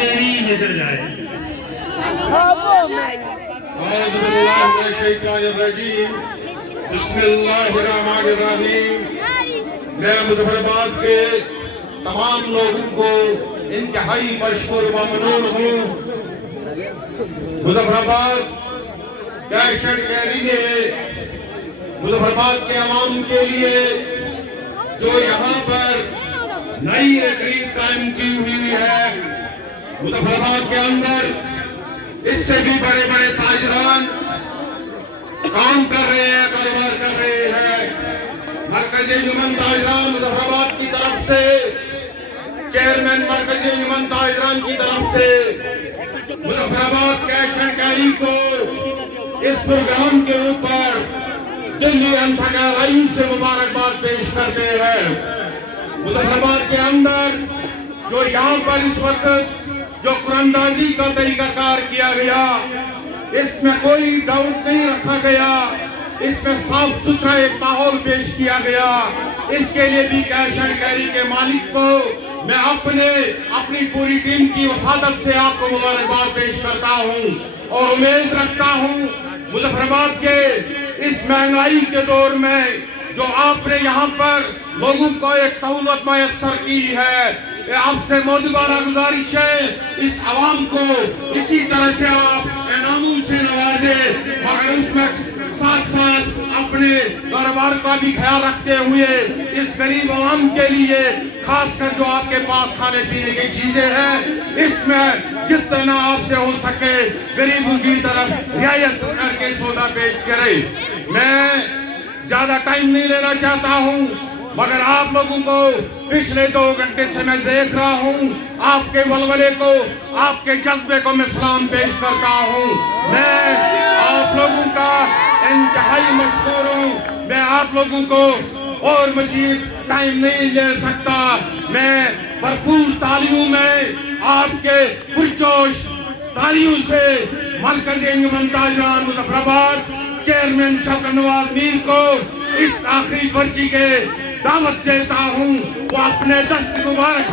میری نظر جائے۔ اعوذ باللہ من الشیطان الرجیم، بسم اللہ الرحمن الرحیم۔ میں مظفر آباد کے تمام لوگوں کو انتہائی مشکور و ممنون ہوں۔ مظفر آباد کیش اینڈ کیری نے مظفر آباد کے عوام کے لیے جو یہاں پر نئی ایک ریت قائم کی ہوئی ہے، مظفر آباد کے اندر اس سے بھی بڑے بڑے تاجران کام کر رہے ہیں، کاروبار کر رہے ہیں۔ مرکزی انجمن تاجران مظفر آباد کی طرف سے، چیئرمین مرکزی انجمن تاجران کی طرف سے مظفر آباد کیش اینڈ کیری کو اس پروگرام کے اوپر دلی انتھک ایئرلائن سے مبارکباد پیش کرتے ہیں۔ مظفر آباد کے اندر جو یہاں پر اس وقت جو قراندازی کا طریقہ کار کیا گیا، اس میں کوئی ڈاؤٹ نہیں رکھا گیا، اس میں صاف ستھرا ایک ماحول پیش کیا گیا۔ اس کے لیے بھی کیش اینڈ کیری کے مالک کو میں اپنی پوری ٹیم کی وسادت سے آپ کو مبارکباد پیش کرتا ہوں اور امید رکھتا ہوں مظفر آباد کے اس مہنگائی کے دور میں جو آپ نے یہاں پر لوگوں کو ایک سہولت میسر کی ہے، آپ سے مودبانہ گزارش ہے اس عوام کو اسی طرح سے آپ انعاموں سے نوازے، مگر اس میں ساتھ ساتھ اپنے کاروبار کا بھی خیال رکھتے ہوئے اس غریب عوام کے لیے خاص کر جو آپ کے پاس کھانے پینے کی چیزیں ہیں، اس میں جتنا آپ سے ہو سکے غریبوں کی طرف رعایت کر کے سودا پیش کرے۔ میں زیادہ ٹائم نہیں لینا چاہتا ہوں، مگر آپ لوگوں کو پچھلے 2 گھنٹے سے میں دیکھ رہا ہوں، آپ کے ولولے کو، آپ کے جذبے کو میں سلام پیش کرتا ہوں۔ میں آپ لوگوں کا انتہائی مشکور ہوں۔ میں آپ لوگوں کو اور مزید ٹائم نہیں لے سکتا۔ میں بھرپور تالیوں میں آپ کے پرجوش تالیوں سے مرکزی انجمن تاجران مظفر آباد چیئرمین شوکت نواز میر کو اس آخری پرچی کے دعوت دیتا ہوں، وہ اپنے دست مبارک